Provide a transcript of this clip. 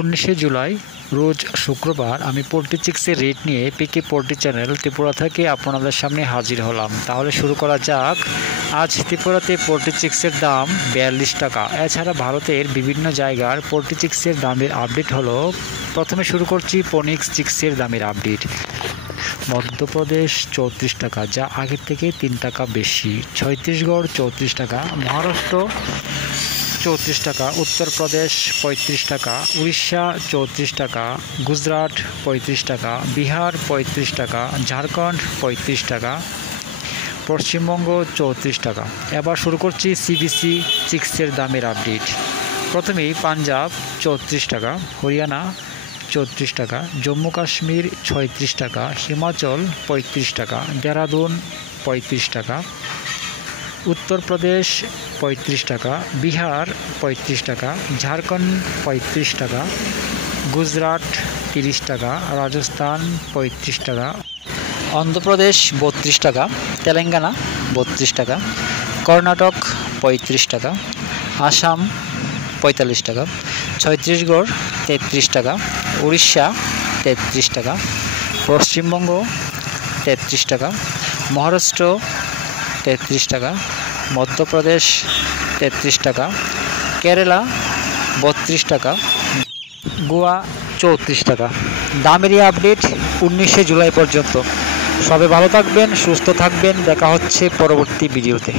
19 জুলাই রোজ শুক্রবার আমি poultry চিক্সের rate নিয়ে পিকে পোল্ট্রি চ্যানেল ত্রিপুরা থেকে আপনাদের সামনে হাজির হলাম। তাহলে শুরু করা যাক। আজ ত্রিপুরাতে পোল্ট্রি চিক্সের দাম 42 টাকা। এছাড়া ভারতের বিভিন্ন জায়গার পোল্ট্রি চিক্সের দামের আপডেট হলো। প্রথমে শুরু করছি ফোনিক্স চিক্সের দামের আপডেট। মধ্যপ্রদেশ 34 টাকা, যা আগের থেকে 3 টাকা বেশি। ছত্তিশগড় 34 টাকা, মহারাষ্ট্র 34 টাকা, উত্তরপ্রদেশ 35 টাকা, উড়িষ্যা 34 টাকা, গুজরাট 35 টাকা, বিহার 35 টাকা, ঝাড়খণ্ড 35 টাকা, পশ্চিমবঙ্গ 34 টাকা। এবার শুরু করছি সিবিসি চিক্সের দামের আপডেট। প্রথমেই পাঞ্জাব 34 টাকা, হরিয়ানা 34 টাকা, জম্মু কাশ্মীর 36 টাকা, হিমাচল 35 টাকা, দেরাদুন 35 টাকা, উত্তরপ্রদেশ 35 টাকা, বিহার 35 টাকা, ঝাড়খণ্ড 35 টাকা, গুজরাট 30 টাকা, রাজস্থান 35 টাকা, অন্ধ্রপ্রদেশ 32 টাকা, তেলেঙ্গানা 32 টাকা, কর্ণাটক 35 টাকা, আসাম 45 টাকা, ছত্তিশগড় 33 টাকা, উড়িষ্যা 33 টাকা, পশ্চিমবঙ্গ 33 টাকা, মহারাষ্ট্র 33 টাকা, মধ্যপ্রদেশ 33 টাকা, কেরালা 32 টাকা, গোয়া 34 টাকা। দামের এই আপডেট 19 জুলাই পর্যন্ত। সবাই ভালো থাকবেন, সুস্থ থাকবেন। দেখা হচ্ছে পরবর্তী ভিডিওতে।